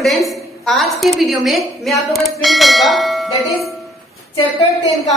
Students, आज के video में मैं आप लोगों को एक्सप्लेन करूंगा दैट इज चैप्टर 10 का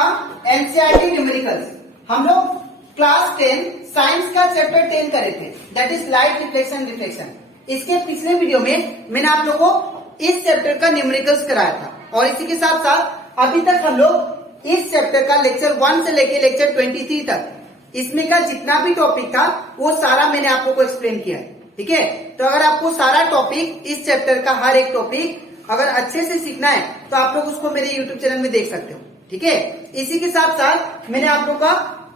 एनसीईआरटी न्यूमेरिकल्स। हम लोग क्लास 10 साइंस का चैप्टर 10 करे थे that is light reflection reflection. इसके पिछले वीडियो में मैंने आप लोगों को इस चैप्टर का न्यूमेरिकल्स कराया था और इसी के साथ साथ अभी तक हम लोग इस चैप्टर का लेक्चर 1 से लेके लेक्चर 23 तक इसमें का जितना भी टॉपिक था वो सारा मैंने आप लोगों को एक्सप्लेन किया है। ठीक है, तो अगर आपको सारा टॉपिक इस चैप्टर का हर एक टॉपिक अगर अच्छे से सीखना है तो आप लोग उसको मेरे यूट्यूब चैनल में देख सकते हो। ठीक है, इसी के साथ साथ मैंने आप लोग का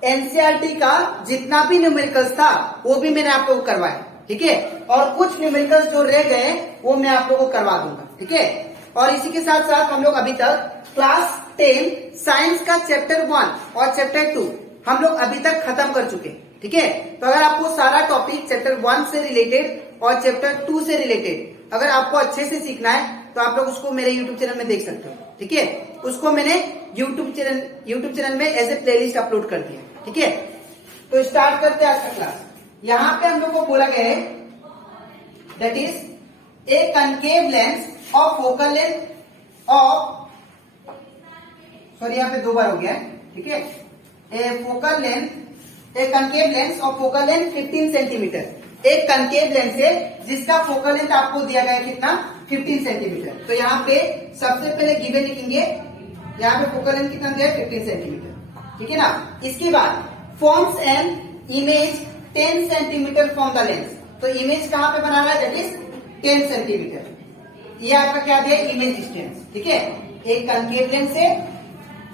एनसीईआरटी का जितना भी न्यूमेरिकल्स था वो भी मैंने आप लोग को करवाया। ठीक है, और कुछ न्यूमेरिकल्स जो रह गए वो मैं आप लोगों को करवा दूंगा। ठीक है, और इसी के साथ साथ हम लोग अभी तक क्लास 10 साइंस का चैप्टर 1 और चैप्टर 2 हम लोग अभी तक खत्म कर चुके। ठीक है, तो अगर आपको सारा टॉपिक चैप्टर 1 से रिलेटेड और चैप्टर 2 से रिलेटेड अगर आपको अच्छे से सीखना है तो आप लोग उसको मेरे यूट्यूब चैनल में देख सकते हो। ठीक है, उसको मैंने यूट्यूब चैनल में एज ए प्लेलिस्ट अपलोड कर दिया। ठीक है, तो स्टार्ट करते हैं आज का क्लास। यहाँ पे हम लोग को बोला गया है that is A concave lens of focal length of, sorry यहाँ पे 2 बार हो गया है। ठीक है, ए फोकल लेंथ, ए कनकेव लेंस और फोकल लेंथ 15 सेंटीमीटर। एक कनकेव लेंस है जिसका फोकल लेंथ आपको दिया गया है कितना, 15 सेंटीमीटर। तो यहाँ पे सबसे पहले गिवन लिखेंगे, यहाँ पे फोकल लेंथ कितना दिया है, 15 सेंटीमीटर। ठीक है ना, इसके बाद forms an image 10 centimetre from the lens. तो इमेज कहाँ पे बना रहा है, दैट इज 10 सेंटीमीटर। ये आपका क्या दिया है, इमेज डिस्टेंस। ठीक है, एक कनकेव लेंस है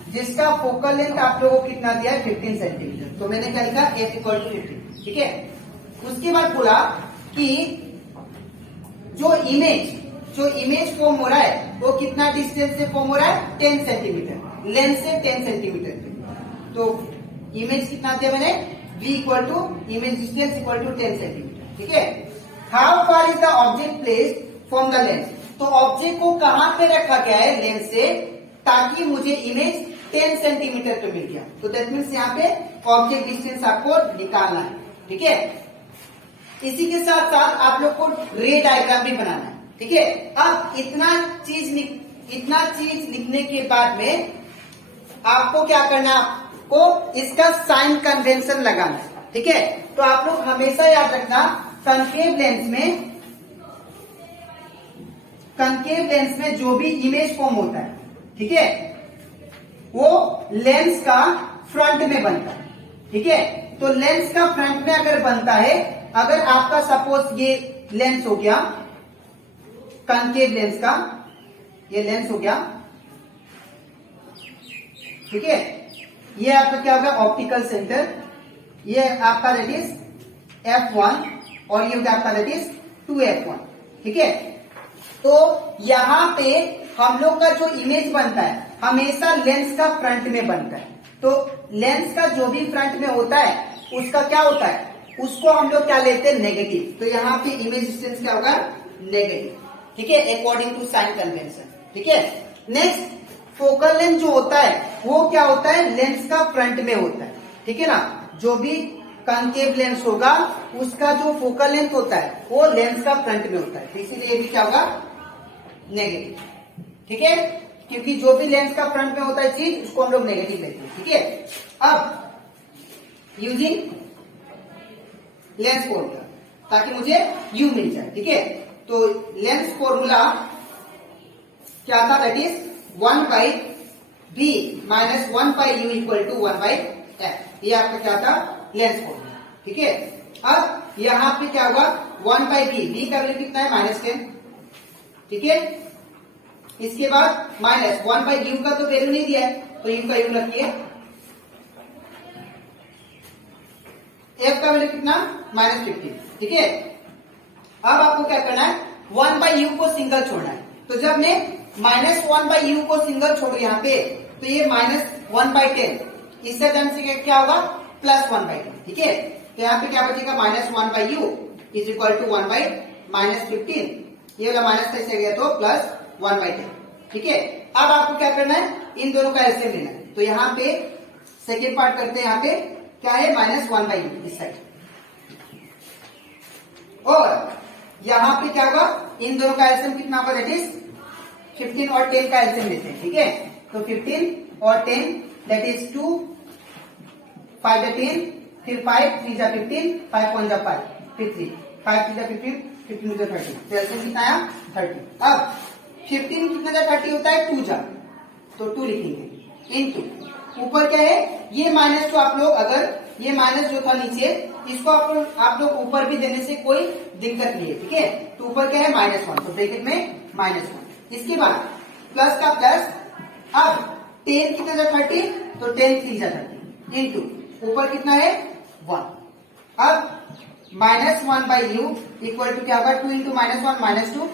जिसका फोकल लेंथ आप लोगों को कितना दिया है, 15 सेंटीमीटर। तो मैंने क्या लिखा, f = 15। ठीक है, उसके बाद बोला कि जो इमेज फॉर्म हो रहा है वो कितना डिस्टेंस से फॉर्म हो रहा है, 10 सेंटीमीटर, लेंस से 10 सेंटीमीटर पे। तो इमेज कितना दिया मैंने, v = इमेज डिस्टेंस = 10 सेंटीमीटर। ठीक है, how far is the object placed from the lens. तो ऑब्जेक्ट को कहां पे रखा गया है लेंस से ताकि मुझे इमेज 10 सेंटीमीटर पे मिल गया। तो दैट मीन्स यहाँ पे ऑब्जेक्ट डिस्टेंस आपको निकालना है। ठीक है, इसी के साथ साथ आप लोग को रे डायग्राम भी बनाना है। ठीक है, अब इतना चीज लिखने के बाद में आपको क्या करना है, आपको इसका साइन कन्वेंशन लगाना है। ठीक है, तो आप लोग हमेशा याद रखना कनकेव लेंस में जो भी इमेज फॉर्म होता है, ठीक है, वो लेंस का फ्रंट में बनता है। ठीक है, तो लेंस का फ्रंट में अगर बनता है, अगर आपका सपोज ये लेंस हो गया कनकेव लेंस का, ये लेंस हो गया। ठीक है, ये आपका क्या होगा, ऑप्टिकल सेंटर, ये आपका दैट इज f1 और ये होगा आपका दैट इज 2f1। ठीक है, तो यहां पे हम लोग का जो इमेज बनता है हमेशा लेंस का फ्रंट में बनता है। तो लेंस का जो भी फ्रंट में होता है उसका क्या होता है, उसको हम लोग क्या लेते हैं, नेगेटिव। तो यहाँ पे इमेज डिस्टेंस क्या होगा, नेगेटिव। ठीक है, अकॉर्डिंग टू साइन कन्वेंशन। ठीक है, नेक्स्ट फोकल लेंथ जो होता है वो क्या होता है, लेंस का फ्रंट में होता है। ठीक है ना, जो भी कनकेव लेंस होगा उसका जो फोकल लेंथ होता है वो लेंस का फ्रंट में होता है। तो इसीलिए ये भी क्या होगा, नेगेटिव। ठीक है, क्योंकि जो भी लेंस का फ्रंट में होता है चीज उसको हम लोग नेगेटिव लेते हैं। ठीक है, अब यूजिंग लेंस फॉर्मूला ताकि मुझे u मिल जाए। ठीक है, तो लेंस फॉर्मूला क्या था, that is 1/b - 1/u = 1/f। ये आपका क्या था, लेंस फॉर्मूला। ठीक है, अब यहां पे क्या होगा, 1/b, b का वैल्यू कितना है, -10। ठीक है, इसके बाद -1/u का तो वैल्यू नहीं दिया है तो u का u रखिए, f का वैल्यू कितना, -15। ठीक है, अब आपको क्या करना है, 1/u को सिंगल छोड़ना है। तो जब मैं -1/u को सिंगल छोड़ू यहाँ पे तो ये -1/10, इससे टर्म से क्या होगा, +1/10। ठीक है, तो यहाँ पे क्या बचेगा, -1/u = 1/-15। ये वाला माइनस कैसे गया तो +1/10। ठीक है, अब आपको क्या करना है, इन दोनों का एलसीएम लेना है। तो यहाँ पे सेकेंड पार्ट करते हैं, यहाँ पे क्या है, -1/u इस साइड, और यहाँ पे क्या होगा, इन दोनों का एलसीएम कितना होगा, दैट इज 15 और 10 का एलसीएम लेते हैं, ठीक है। तो 15 और 10 दैट इज 2, 5 10, फिर 5 3 जा 15, 5 1 जा 5, फिर 3, 5 3 जा 15, 15 जा 30, तो एलसीएम कितना आया 30। अब 15 कितना जा 30 होता है 2 जा, तो 2 लिखेंगे इनटू ऊपर क्या है ये -2, आप लोग अगर ये माइनस जो था नीचे इसको आप लोग ऊपर भी देने से कोई दिक्कत नहीं है, ठीक है। तो ऊपर क्या है -1, तो ब्रैकेट में -1, इसके बाद प्लस का प्लस, अब 10 कितना जा 30, तो 10 3 जा 30 इनटू ऊपर कितना है 1, अब -1 बाई यू इक्वल टू क्या होगा 2 इंटू -1 -2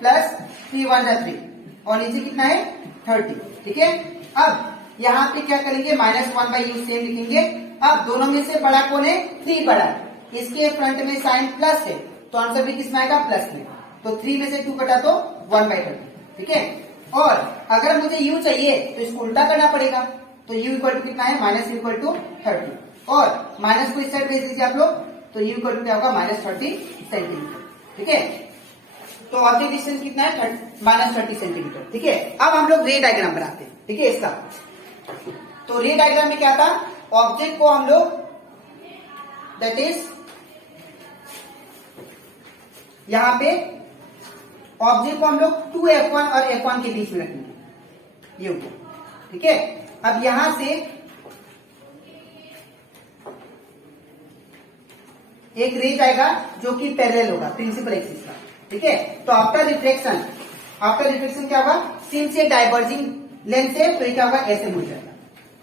प्लस 3 1 जा 3 और नीचे कितना है 30, ठीक है। अब यहाँ पे क्या करेंगे -1 बाई यू सेम लिखेंगे। अब दोनों में से बड़ा कौन है 3 बड़ा, इसके फ्रंट में साइन प्लस है तो आंसर भी किसमें आएगा प्लस में, तो 3 में से 2 कटा तो 1 बाई 30, ठीक है। और अगर मुझे u चाहिए तो इसको उल्टा करना पड़ेगा, तो u इक्वल टू कितना है माइनस इक्वल टू 30 और माइनस को इस साइड भेज दीजिए आप लोग, तो u इक्वल टू क्या होगा -30 सेंटीमीटर, ठीक है। तो ऑब्जेक्ट डिस्टेंस कितना है -30 सेंटीमीटर, ठीक है। अब हम लोग रे डायग्राम बनाते हैं, ठीक है इसका। तो रे डायग्राम में क्या था, ऑब्जेक्ट को हम लोग दैट इज यहां पे ऑब्जेक्ट को हम लोग 2f1 और f1 के बीच में रखेंगे ये ऊपर, ठीक है। अब यहां से एक रे जाएगा जो कि पैरेलल होगा प्रिंसिपल एक्सिस का, ठीक है। तो आफ्टर रिफ्लेक्शन क्या होगा, सिंस ये डाइवर्जिंग लेंस है तो ये क्या होगा ऐसे मुड़ जाएगा,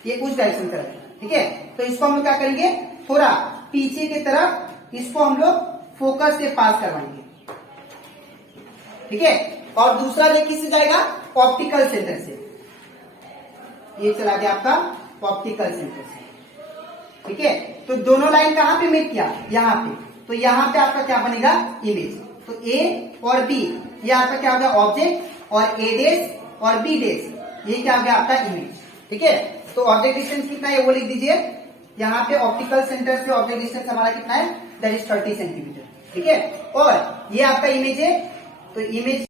ये उस डायरेक्शन तरफ, ठीक है। तो इसको हम लोग क्या करेंगे थोड़ा पीछे की तरफ इसको हम लोग फोकस से पास करवाएंगे, ठीक है। और दूसरा रे किससे जाएगा ऑप्टिकल सेंटर से, ये चला गया आपका ऑप्टिकल सेंटर से, ठीक है। तो दोनों लाइन कहां पे मेट किया यहां पे, तो यहां पे आपका क्या बनेगा इमेज, तो ए और बी ये आपका क्या हो गया ऑब्जेक्ट और ए डेस और बी डेस ये क्या हो गया आपका इमेज, ठीक है। तो ऑब्जेक्ट डिस्टेंस कितना है वो लिख दीजिए, यहाँ पे ऑप्टिकल सेंटर से ऑब्जेक्ट डिस्टेंस हमारा कितना है दैट इज 30 सेंटीमीटर, ठीक है। और ये आपका इमेज है, तो इमेज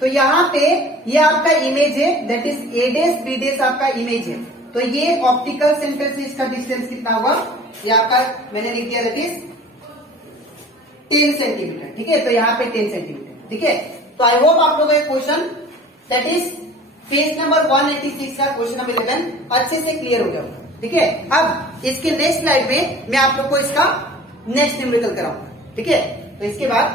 तो यहाँ पे ये आपका इमेज है that is A dash B dash आपका इमेज है, तो ये ऑप्टिकल सेंटर से इसका डिस्टेंस कितना हुआ, ये आपका मैंने लिख दिया दैट इज 10 सेंटीमीटर, ठीक है। तो यहाँ पे 10 सेंटीमीटर, ठीक है। तो आई होप आप लोगों का question that is page number 186 का क्वेश्चन नंबर 11 अच्छे से क्लियर हो गया, ठीक है। अब इसके नेक्स्ट स्लाइड में मैं आप लोग को इसका नेक्स्ट न्यूमेरिकल कराऊंगा, ठीक है। तो इसके बाद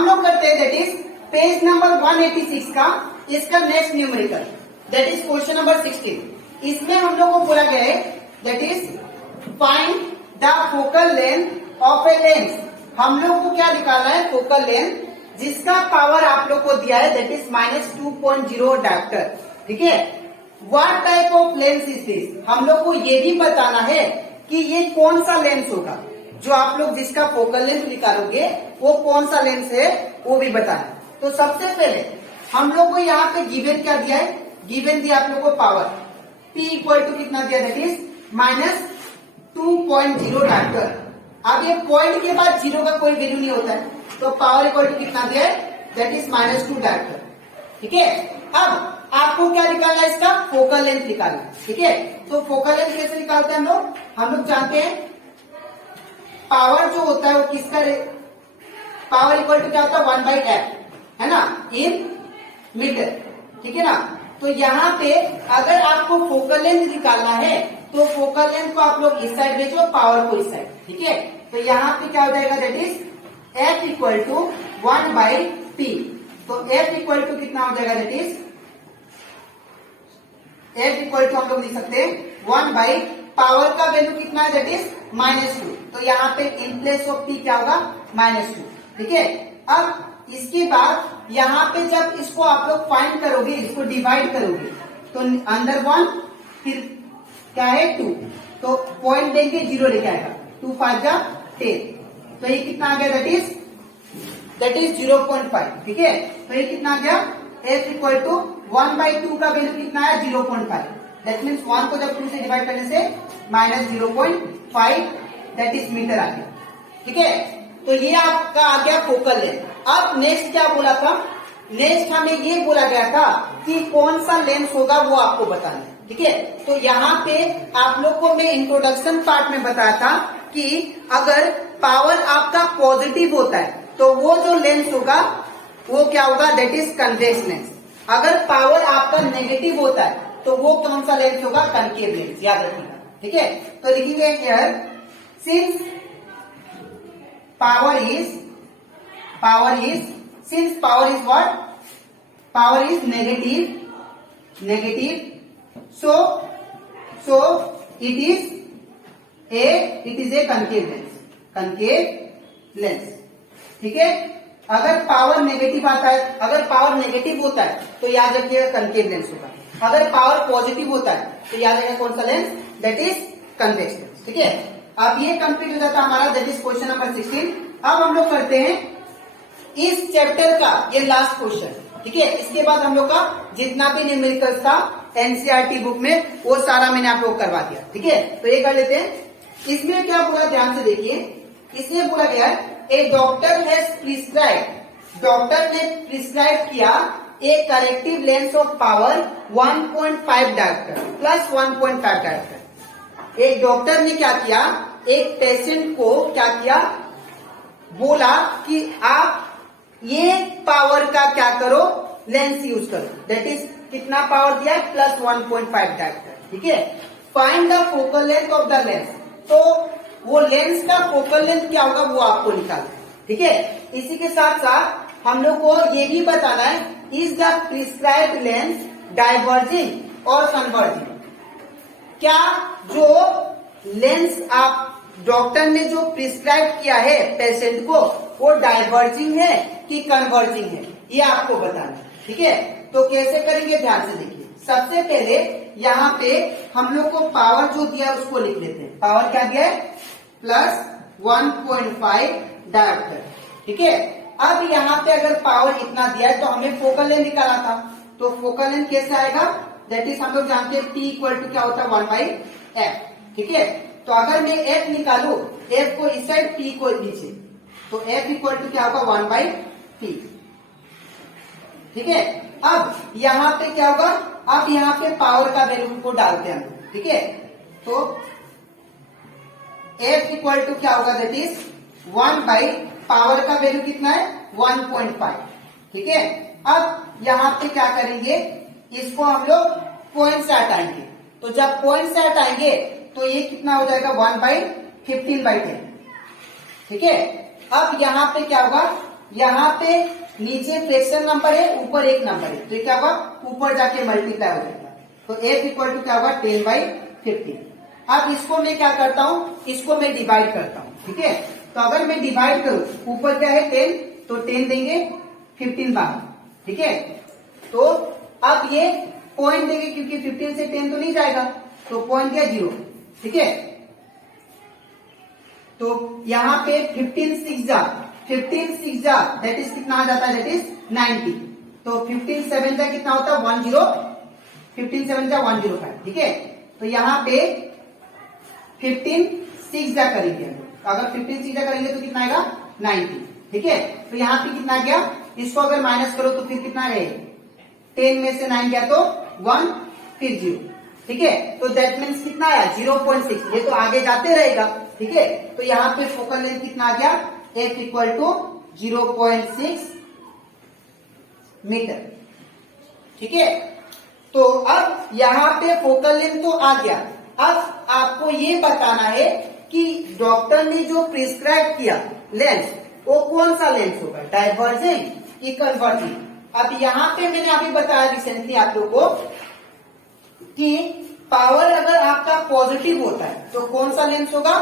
हम लोग करते हैं दैट इज पेज नंबर 186 का इसका next numerical that is question number 16। इसमें हम लोग को बोला गया है that is find the focal length of a lens. हम लोग को क्या निकालना है फोकल लेंथ जिसका पावर आप लोग को दिया है दैट इज -2.0 डायप्टर, ठीक है। What type of lens is this, हम लोग को ये भी बताना है कि ये कौन सा लेंस होगा, जो आप लोग जिसका फोकल लेंथ निकालोगे वो कौन सा लेंस है वो भी बताना। तो सबसे पहले हम लोग को यहाँ पे गिवन क्या दिया है, गिवन दिया आप लोग को पावर P इक्वल टू कितना दिया दैट इज -2.0 डायप्टर। अब ये पॉइंट के बाद 0 का कोई वैल्यू नहीं होता है, तो पावर इक्वल टू कितना दिया है दैट इज -2 डायप्टर, ठीक है। अब आपको क्या निकालना है इसका फोकल लेंथ निकालना, ठीक है। तो फोकल लेंथ कैसे निकालते हैं हम लोग जानते हैं पावर जो होता है वो किसका पावर इक्वल टू क्या होता है 1/f है ना इन मीटर, ठीक है ना। तो यहाँ पे अगर आपको फोकल लेंथ निकालना है तो फोकल लेंथ को आप लोग इस साइड भेजो, पावर को इस साइड, ठीक है। तो यहाँ पे क्या हो जाएगा that is f equal to 1/p, तो f इक्वल टू कितना हो जाएगा that is f equal to हम लोग लिख सकते हैं 1 पावर का वैल्यू कितना है दैट इज -2, तो यहाँ पे इन प्लेस ऑफ p क्या होगा -2, ठीक है। अब इसके बाद यहाँ पे जब इसको आप लोग फाइंड करोगे, इसको डिवाइड करोगे तो अंदर 1 फिर क्या है 2, तो पॉइंट देंगे 0 लेके आएगा, 2 5 जा 10, तो ये कितना आ गया दैट इज 0.5, ठीक है। तो ये कितना आ गया f इक्वल टू 1/2 का वैल्यू कितना है 0.5, दैट मीन्स 1 को जब 2 से डिवाइड करने से -0.5 दैट इज मीटर आ गया, ठीक है। तो ये आपका आ गया फोकल लेंथ। अब नेक्स्ट क्या बोला था, नेक्स्ट हमें ये बोला गया था कि कौन सा लेंस होगा वो आपको बताना है, ठीक है। तो यहाँ पे आप लोग को मैं इंट्रोडक्शन पार्ट में बताया था कि अगर पावर आपका पॉजिटिव होता है तो वो जो लेंस होगा वो क्या होगा, दैट इज कन्वेक्स लेंस। अगर पावर आपका नेगेटिव होता है तो वो कौन सा लेंस होगा, कनकेव लेंस, याद रखिएगा, ठीक है। तो लिखेंगे here since power is since power is what, power is negative, so it is a concave lens, ठीक है। अगर पावर नेगेटिव आता है, अगर पावर नेगेटिव होता है तो याद रखिएगा कनकेव लेंस होगा। अगर पावर पॉजिटिव होता है तो याद रखिएगा कौन सा lens, that is convex lens, ठीक है। अब ये कंप्लीट हो जाता है हमारा, दैट इज क्वेश्चन नंबर 16। अब हम लोग करते हैं इस चैप्टर का ये लास्ट क्वेश्चन, ठीक है। इसके बाद हम लोग का जितना भी न्यूमेरिकल्स था एनसीईआरटी बुक में वो सारा मैंने आप लोग करवा दिया, ठीक है। तो ये कर लेते हैं। इसमें क्या बोला, ध्यान से देखिए, इसमें बोला गया ए डॉक्टर ने प्रिस्क्राइब किया a corrective lens of power 1.5 dioptre plus 1.5 dioptre. एक डॉक्टर ने क्या किया, एक पेशेंट को क्या किया, बोला कि आप ये पावर का क्या करो, लेंस यूज करो, दैट इज कितना पावर दिया है, प्लस 1.5 डायोप्टर, ठीक है। Find the focal length of the lens, तो वो लेंस का फोकल लेंथ क्या होगा वो आपको निकालना है, ठीक है। इसी के साथ साथ हम लोग को ये भी बताना है, is the prescribed lens diverging और कन्वर्जिंग। क्या जो लेंस आप डॉक्टर ने जो प्रिस्क्राइब किया है पेशेंट को वो डाइवर्जिंग है कि कन्वर्जिंग है, ये आपको बताना है, ठीक है। तो कैसे करेंगे, ध्यान से देखिए। सबसे पहले यहाँ पे हम लोग को पावर जो दिया है उसको लिख लेते हैं। पावर क्या दिया है, प्लस 1.5 डायोप्टर, ठीक है। अब यहाँ पे अगर पावर इतना दिया है तो हमें फोकल लेंथ निकाला था, तो फोकल लेंथ कैसे आएगा, दैट इज हम लोग जानते हैं P इक्वल टू क्या होता है 1/f, ठीक है। तो अगर मैं f निकालू, f को इस साइड p को नीचे, तो f इक्वल टू क्या होगा 1/p, ठीक है। अब यहाँ पे क्या होगा, अब यहाँ पे पावर का वैल्यू को डालते हैं, ठीक है। तो f इक्वल टू क्या होगा, दैट इज 1/ पावर का वैल्यू कितना है 1.5, ठीक है। अब यहाँ पे क्या करेंगे, इसको हम लोग पॉइंट से हटाएंगे, तो जब पॉइंट से हटाएंगे तो ये कितना हो जाएगा 1/15/10, ठीक है। अब यहाँ पे क्या होगा, यहाँ पे नीचे फ्रैक्शन नंबर है, ऊपर एक नंबर है, तो क्या होगा, ऊपर जाके मल्टीप्लाई हो जाएगा, तो f इक्वल टू क्या होगा 10/15। अब इसको मैं क्या करता हूँ, इसको मैं डिवाइड करता हूँ, ठीक है। तो अगर मैं डिवाइड करूं, ऊपर क्या है 10, तो 10 देंगे 15 बाहर, ठीक है। तो अब ये पॉइंट देंगे क्योंकि 15 से 10 तो नहीं जाएगा, तो पॉइंट क्या 0, ठीक है। तो यहाँ पे 15 6 जा दैट इज कितना आ जाता है, दैट इज 90। तो 15 7 जा कितना होता है 15 7 जा 105, ठीक है। तो यहाँ पे 15 6 जा करेंगे, अगर 15 6 जा करेंगे तो कितना आएगा 90, ठीक है। तो यहाँ पे कितना आ गया, इसको अगर माइनस करो तो फिर कितना है, 10 में से 9 गया तो 1 फिर 0, ठीक है। तो दैट मीन्स कितना आया 0.6, ये तो आगे जाते रहेगा, ठीक है। तो यहाँ पे फोकल लेंथ कितना आ गया, f इक्वल टू 0.6 मीटर, ठीक है। तो अब यहाँ पे फोकल लेंथ तो आ गया। अब आपको ये बताना है कि डॉक्टर ने जो प्रिस्क्राइब किया लेंस वो कौन सा लेंस होगा, डाइवर्जिंग कि कन्वर्जिंग। अब यहाँ पे मैंने अभी बताया रिसेंटली आप लोग को कि पावर अगर आपका पॉजिटिव होता है तो कौन सा लेंस होगा,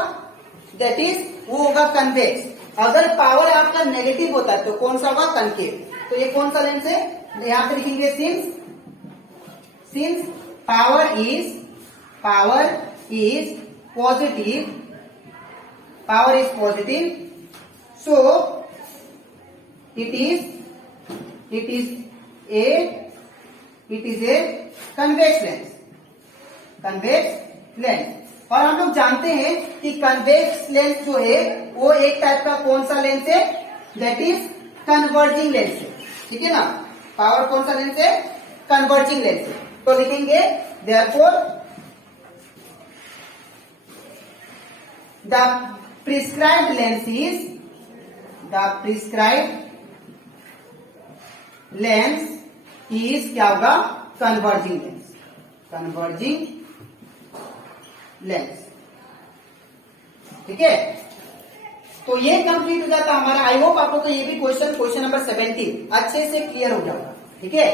दैट इज वो होगा कन्वेक्स। अगर पावर आपका नेगेटिव होता है तो कौन सा होगा, कनकेव। तो ये कौन सा लेंस है, यहां पे लिखेंगे since power is positive, so it is a convex lens, और हम लोग जानते हैं कि कन्वेक्स लेंस जो है वो एक टाइप का कौन सा लेंस है, दैट इज कन्वर्जिंग लेंस है, ठीक है ना। पावर कौन सा लेंस है, कन्वर्जिंग लेंस है। तो लिखेंगे therefore the prescribed lens is, the prescribed lens is क्या होगा, कन्वर्जिंग लेंस, कन्वर्जिंग लेंस, ठीक है। तो ये कंप्लीट हो जाता हमारा। आई होप आपको तो ये भी क्वेश्चन नंबर 17 अच्छे से क्लियर हो जाएगा, ठीक है।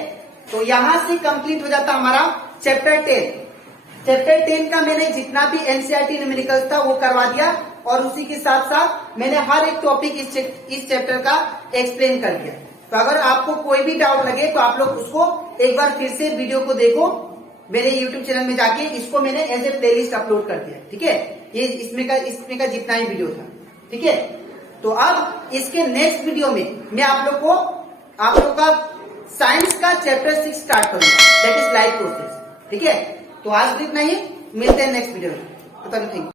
तो यहां से कंप्लीट हो जाता हमारा चैप्टर 10। चैप्टर 10 का मैंने जितना भी एनसीईआरटी न्यूमेरिकल्स था वो करवा दिया, और उसी के साथ साथ मैंने हर एक टॉपिक इस चैप्टर का एक्सप्लेन कर दिया। तो अगर आपको कोई भी डाउट लगे तो आप लोग उसको एक बार फिर से वीडियो को देखो, मेरे YouTube चैनल में जाके इसको मैंने एज ए प्लेलिस्ट अपलोड कर दिया, ठीक है। ये इसमें का जितना ही वीडियो था, ठीक है। तो अब इसके नेक्स्ट वीडियो में मैं आप लोग का साइंस का चैप्टर 6 स्टार्ट करूंगा, दैट इज लाइफ प्रोसेस, ठीक है। तो आज भी इतना ही, मिलते हैं नेक्स्ट वीडियो में, तो थैंक यू।